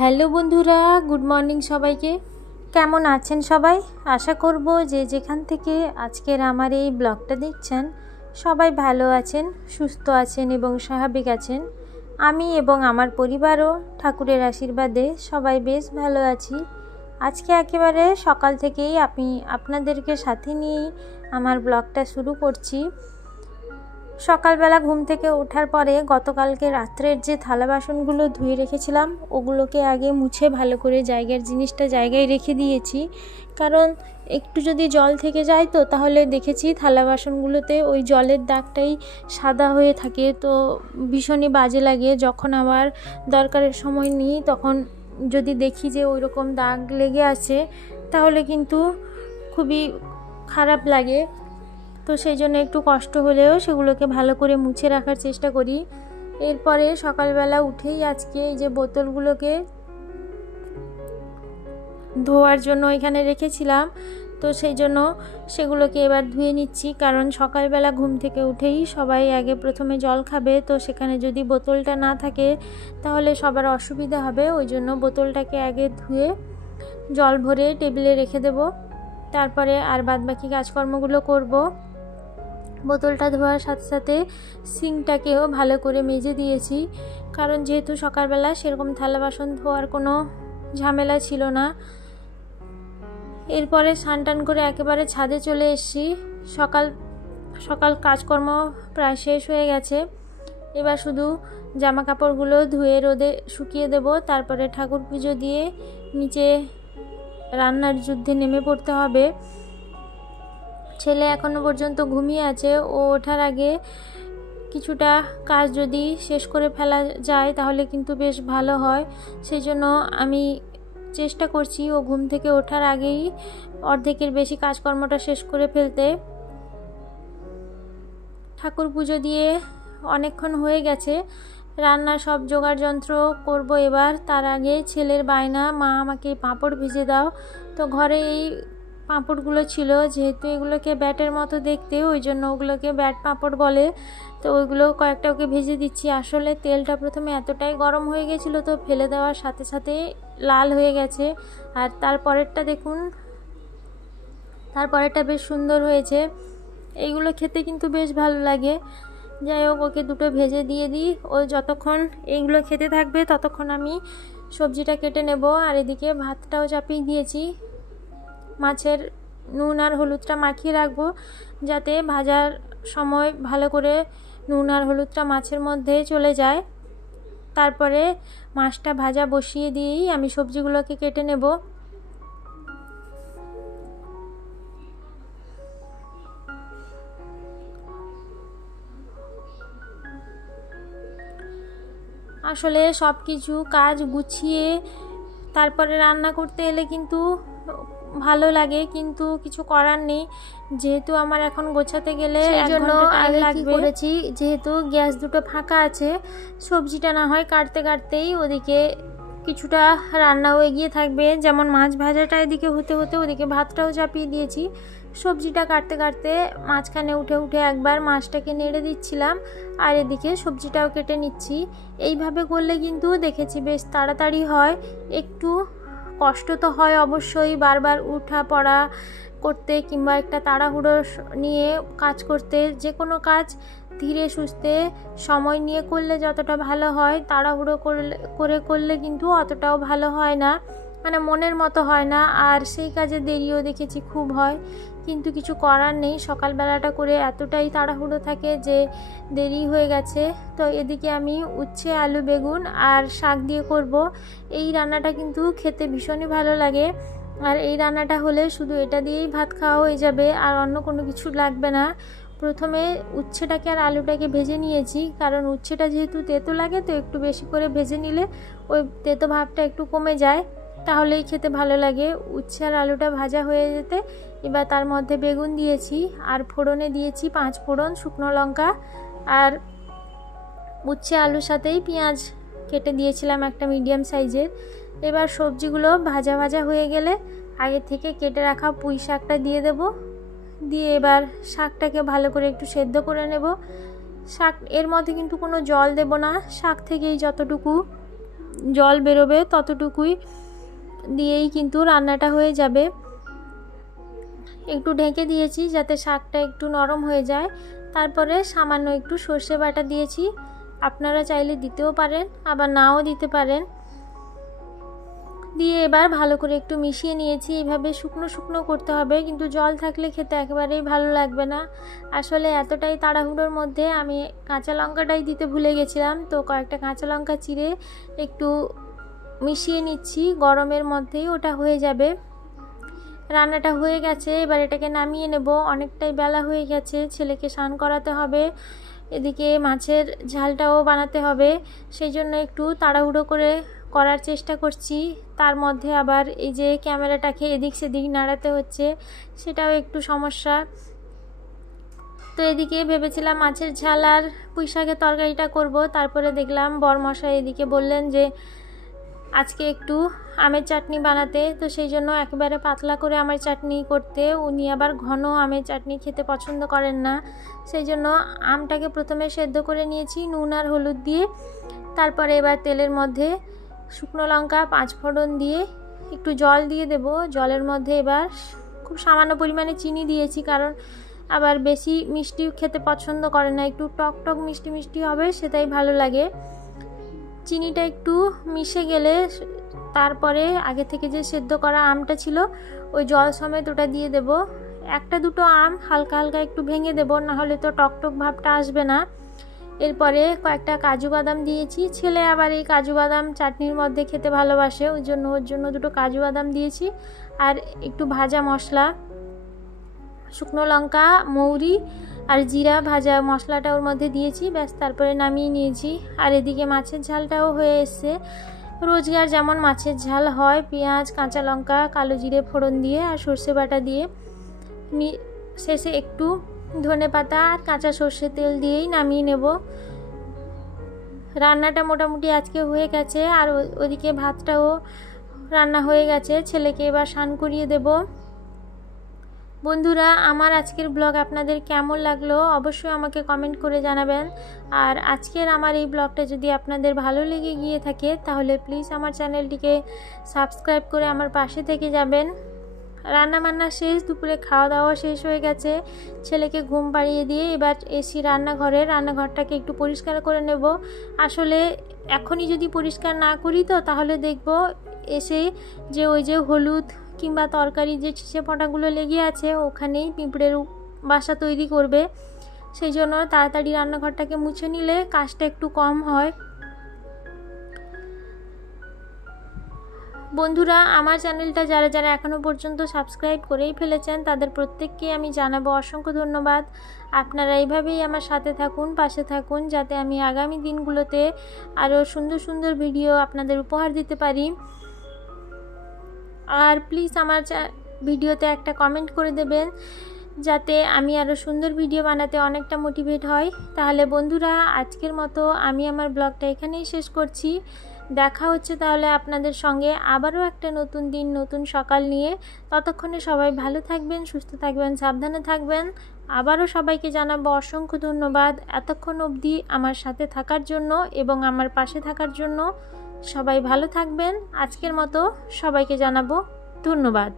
Hello বন্ধুরা, good morning সবাইকে। কেমন আছেন সবাই? আশা করব যে যেখান থেকে আজকের আমার এই ব্লগটা দেখছেন সবাই ভালো আছেন, সুস্থ আছেন এবং স্বাভাবিক আছেন। আমি এবং আমার পরিবারও ঠাকুরের আশীর্বাদে সবাই বেশ ভালো আছি। আজকে একেবারে সকাল থেকেই আমি আপনাদেরকে সাথে নিয়েই আমার ব্লগটা শুরু করছি। সকালবেলা ঘুম থেকে ওঠার পরে গতকালকে রাত্রের যে থালা বাসনগুলো ধুয়ে রেখেছিলাম ওগুলোকে আগে মুছে ভালো করে জিনিসটা জায়গায় রেখে দিয়েছি। কারণ একটু যদি জল থেকে যায় তো তাহলে দেখেছি থালা বাসনগুলোতে ওই জলের দাগটাই সাদা হয়ে থাকে, তো ভীষণই বাজে লাগে। যখন আবার দরকারের সময় নিই তখন যদি দেখি যে ওই রকম দাগ লেগে আছে তাহলে কিন্তু খুবই খারাপ লাগে। তো সেই জন্য একটু কষ্ট হলেও সেগুলোকে ভালো করে মুছে রাখার চেষ্টা করি। এরপরে সকালবেলা উঠেই আজকে এই যে বোতলগুলোকে ধোয়ার জন্য এখানে রেখেছিলাম, তো সেই জন্য সেগুলোকে এবার ধুয়ে নিচ্ছি। কারণ সকালবেলা ঘুম থেকে উঠেই সবাই আগে প্রথমে জল খাবে, তো সেখানে যদি বোতলটা না থাকে তাহলে সবার অসুবিধা হবে। ওই জন্য বোতলটাকে আগে ধুয়ে জল ভরে টেবিলে রেখে দেব, তারপরে আর বাদবাকি কাজকর্মগুলো করব। বোতলটা ধোয়ার সাথে সাথে সিঙ্কটাকেও ভালো করে মেজে দিয়েছি, কারণ যেহেতু সকালবেলা সেরকম থালা বাসন ধোয়ার কোনো ঝামেলা ছিল না। এরপরে স্নান করে একেবারে ছাদে চলে এসেছি। সকাল সকাল কাজকর্ম প্রায় শেষ হয়ে গেছে। এবার শুধু জামা কাপড়গুলো ধুয়ে রোদে শুকিয়ে দেব, তারপরে ঠাকুর পুজো দিয়ে নিচে রান্নার যুদ্ধে নেমে পড়তে হবে। ছেলে এখনও পর্যন্ত ঘুমিয়ে আছে, ও ওঠার আগে কিছুটা কাজ যদি শেষ করে ফেলা যায় তাহলে কিন্তু বেশ ভালো হয়। সেই জন্য আমি চেষ্টা করছি ও ঘুম থেকে ওঠার আগেই অর্ধেকের বেশি কাজকর্মটা শেষ করে ফেলতে। ঠাকুর পুজো দিয়ে অনেকক্ষণ হয়ে গেছে, রান্নার সব জোগাড় যন্ত্র করব এবার। তার আগে ছেলের বায়না, মা আমাকে পাঁপড় ভেজে দাও। তো ঘরে এই পাঁপড়গুলো ছিল, যেহেতু এগুলোকে ব্যাটের মতো দেখতে ওই জন্য ওগুলোকে ব্যাট পাঁপড় বলে। তো ওইগুলো কয়েকটা ওকে ভেজে দিচ্ছি। আসলে তেলটা প্রথমে এতটাই গরম হয়ে গেছিলো তো ফেলে দেওয়ার সাথে সাথে লাল হয়ে গেছে। আর তারপরেরটা দেখুন, তারপরেরটা বেশ সুন্দর হয়েছে। এইগুলো খেতে কিন্তু বেশ ভালো লাগে। যাই হোক, ওকে দুটো ভেজে দিয়ে দিই। ও যতক্ষণ এইগুলো খেতে থাকবে ততক্ষণ আমি সবজিটা কেটে নেব। আর এদিকে ভাতটাও চাপিয়ে দিয়েছি। মাছের নুন আর হলুদটা মাখিয়ে রাখবো যাতে ভাজার সময় ভালো করে নুন আর হলুদটা মাছের মধ্যে চলে যায়। তারপরে মাছটা ভাজা বসিয়ে দিয়েই আমি সবজিগুলোকে কেটে নেব। আসলে সব কিছু কাজ গুছিয়ে তারপরে রান্না করতে এলে কিন্তু ভালো লাগে, কিন্তু কিছু করার নেই। যেহেতু আমার এখন গোছাতে গেলে সেই জন্য আগে কি করেছি, যেহেতু গ্যাস দুটো ফাঁকা আছে, সবজিটা না হয় কাটতে কাটতেই ওদিকে কিছুটা রান্নাও এগিয়ে থাকবে। যেমন মাছ ভাজাটা এদিকে হতে হতে ওদিকে ভাতটাও চাপিয়ে দিয়েছি। সবজিটা কাটতে কাটতে মাঝখানে উঠে উঠে একবার মাছটাকে নেড়ে দিচ্ছিলাম আর এদিকে সবজিটাও কেটে নিচ্ছি। এইভাবে করলে কিন্তু দেখেছি বেশ তাড়াতাড়ি হয়। একটু কষ্ট তো হয় অবশ্যই, বারবার উঠা পড়া করতে কিংবা একটা তাড়াহুড়ো নিয়ে কাজ করতে। যে কোনো কাজ ধীরে সুস্থে সময় নিয়ে করলে যতটা ভালো হয়, তাড়াহুড়ো করলে কিন্তু অতটাও ভালো হয় না, মানে মনের মতো হয় না। আর সেই কাজে দেরিও দেখেছি খুব হয়, কিন্তু কিছু করার নেই। সকালবেলাটা করে এতটাই তাড়াহুড়ো থাকে যে দেরি হয়ে গেছে। তো এদিকে আমি উচ্ছে, আলু, বেগুন আর শাক দিয়ে করব। এই রান্নাটা কিন্তু খেতে ভীষণই ভালো লাগে। আর এই রান্নাটা হলে শুধু এটা দিয়েই ভাত খাওয়া হয়ে যাবে, আর অন্য কোনো কিছু লাগবে না। প্রথমে উচ্ছেটাকে আর আলুটাকে ভেজে নিয়েছি, কারণ উচ্ছেটা যেহেতু তেতো লাগে তো একটু বেশি করে ভেজে নিলে ওই তেতো ভাবটা একটু কমে যায়, তাহলেই খেতে ভালো লাগে। উচ্ছে আর আলুটা ভাজা হয়ে যেতে এবার তার মধ্যে বেগুন দিয়েছি আর ফোড়নে দিয়েছি 5 ফোড়ন, শুকনো লঙ্কা, আর উচ্ছে আলুর সাথেই পেঁয়াজ কেটে দিয়েছিলাম একটা মিডিয়াম সাইজের। এবার সবজিগুলো ভাজা ভাজা হয়ে গেলে আগে থেকে কেটে রাখা পুঁই শাকটা দিয়ে দেব। দিয়ে এবার শাকটাকে ভালো করে একটু সেদ্ধ করে নেব। শাক এর মধ্যে কিন্তু কোনো জল দেব না, শাক থেকেই যতটুকু জল বেরোবে ততটুকুই দিয়েই কিন্তু রান্নাটা হয়ে যাবে। একটু ঢেকে দিয়েছি যাতে শাকটা একটু নরম হয়ে যায়। তারপরে সামান্য একটু সর্ষে বাটা দিয়েছি, আপনারা চাইলে দিতেও পারেন আবার নাও দিতে পারেন। দিয়ে এবার ভালো করে একটু মিশিয়ে নিয়েছি। এইভাবে শুকনো শুকনো করতে হবে, কিন্তু জল থাকলে খেতে একেবারেই ভালো লাগবে না। আসলে এতটাই তাড়াহুড়োর মধ্যে আমি কাঁচা লঙ্কাটাই দিতে ভুলে গেছিলাম, তো কয়েকটা কাঁচা লঙ্কা চিড়ে একটু মিশিয়ে নিচ্ছি, গরমের মধ্যেই ওটা হয়ে যাবে। রান্নাটা হয়ে গেছে, এবার এটাকে নামিয়ে নেব। অনেকটাই বেলা হয়ে গেছে, ছেলেকে স্নান করাতে হবে, এদিকে মাছের ঝালটাও বানাতে হবে, সেই জন্য একটু তাড়াহুড়ো করে করার চেষ্টা করছি। তার মধ্যে আবার এই যে ক্যামেরাটাকে এদিক সেদিক নাড়াতে হচ্ছে, সেটাও একটু সমস্যা। তো এদিকে ভেবেছিলাম মাছের ঝাল আর পুঁই শাকের তরকারিটা করব, তারপরে দেখলাম বরমশাই এদিকে বললেন যে আজকে একটু আমের চাটনি বানাতে, তো সেই জন্য একেবারে পাতলা করে আমের চাটনি করতে। উনি আবার ঘন আমের চাটনি খেতে পছন্দ করেন না, সেই জন্য আমটাকে প্রথমে সেদ্ধ করে নিয়েছি নুন আর হলুদ দিয়ে। তারপরে এবার তেলের মধ্যে শুকনো লঙ্কা 5 ফোড়ন দিয়ে একটু জল দিয়ে দেব। জলের মধ্যে এবার খুব সামান্য পরিমাণে চিনি দিয়েছি, কারণ আবার বেশি মিষ্টি খেতে পছন্দ করে না, একটু টক টক মিষ্টি মিষ্টি হবে, সেটাই ভালো লাগে। চিনিটা একটু মিশে গেলে তারপরে আগে থেকে যে সেদ্ধ করা আমটা ছিল ওই জল সমেত ওটা দিয়ে দেব। একটা দুটো আম হালকা হালকা একটু ভেঙে দেব, নাহলে তো টকটক ভাবটা আসবে না। এরপরে কয়েকটা কাজু বাদাম দিয়েছি, ছেলে আবার এই কাজু বাদাম চাটনির মধ্যে খেতে ভালোবাসে, ওর জন্য দুটো কাজু বাদাম দিয়েছি। আর একটু ভাজা মশলা, শুকনো লঙ্কা, মৌরি আর জিরা ভাজা মশলাটা ওর মধ্যে দিয়েছি, ব্যাস তারপরে নামিয়ে নিয়েছি। আর এদিকে মাছের ঝালটাও হয়ে এসছে, রোজগার যেমন মাছের ঝাল হয়, পেঁয়াজ, কাঁচা লঙ্কা, কালো জিরে ফোড়ন দিয়ে আর সর্ষে বাটা দিয়ে, শেষে একটু ধনেপাতা আর কাঁচা সর্ষে তেল দিয়েই নামিয়ে নেব। রান্নাটা মোটামুটি আজকে হয়ে গেছে, আর ওদিকে ভাতটাও রান্না হয়ে গেছে। ছেলেকে এবার স্নান করিয়ে দেব। বন্ধুরা, আমার আজকের ব্লগ আপনাদের কেমন লাগলো অবশ্যই আমাকে কমেন্ট করে জানাবেন। আর আজকের আমার এই ব্লগটা যদি আপনাদের ভালো লেগে গিয়ে থাকে তাহলে প্লিজ আমার চ্যানেলটিকে সাবস্ক্রাইব করে আমার পাশে থেকে যাবেন। রান্না বান্না শেষ, দুপুরে খাওয়া দাওয়া শেষ হয়ে গেছে, ছেলেকে ঘুম পাড়িয়ে দিয়ে এবার এসি রান্নাঘরটাকে একটু পরিষ্কার করে নেব। আসলে এখনই যদি পরিষ্কার না করি তো তাহলে দেখব এসে যে ওই যে হলুদ কিংবা তরকারি যে ছিঁচে ফোঁটাগুলো লেগে আছে ওখানেই পিঁপড়ের বাসা তৈরি করবে, সেই জন্য তাড়াতাড়ি রান্নাঘরটাকে মুছে নিলে কাজটা একটু কম হয়। বন্ধুরা, আমার চ্যানেলটা যারা যারা এখনও পর্যন্ত সাবস্ক্রাইব করেই ফেলেছেন তাদের প্রত্যেককে আমি জানাবো অসংখ্য ধন্যবাদ। আপনারা এইভাবেই আমার সাথে থাকুন, পাশে থাকুন, যাতে আমি আগামী দিনগুলোতে আরও সুন্দর সুন্দর ভিডিও আপনাদের উপহার দিতে পারি। আর প্লিজ আমার ভিডিওতে একটা কমেন্ট করে দেবেন, যাতে আমি আরও সুন্দর ভিডিও বানাতে অনেকটা মোটিভেট হয়। তাহলে বন্ধুরা, আজকের মতো আমি আমার ব্লগটা এখানেই শেষ করছি। দেখা হচ্ছে তাহলে আপনাদের সঙ্গে আবারও একটা নতুন দিন, নতুন সকাল নিয়ে। ততক্ষণে সবাই ভালো থাকবেন, সুস্থ থাকবেন, সাবধানে থাকবেন। আবারও সবাইকে জানাবো অসংখ্য ধন্যবাদ এতক্ষণ অবধি আমার সাথে থাকার জন্য এবং আমার পাশে থাকার জন্য। সবাই ভালো থাকবেন। আজকের মতো সবাইকে জানাবো ধন্যবাদ।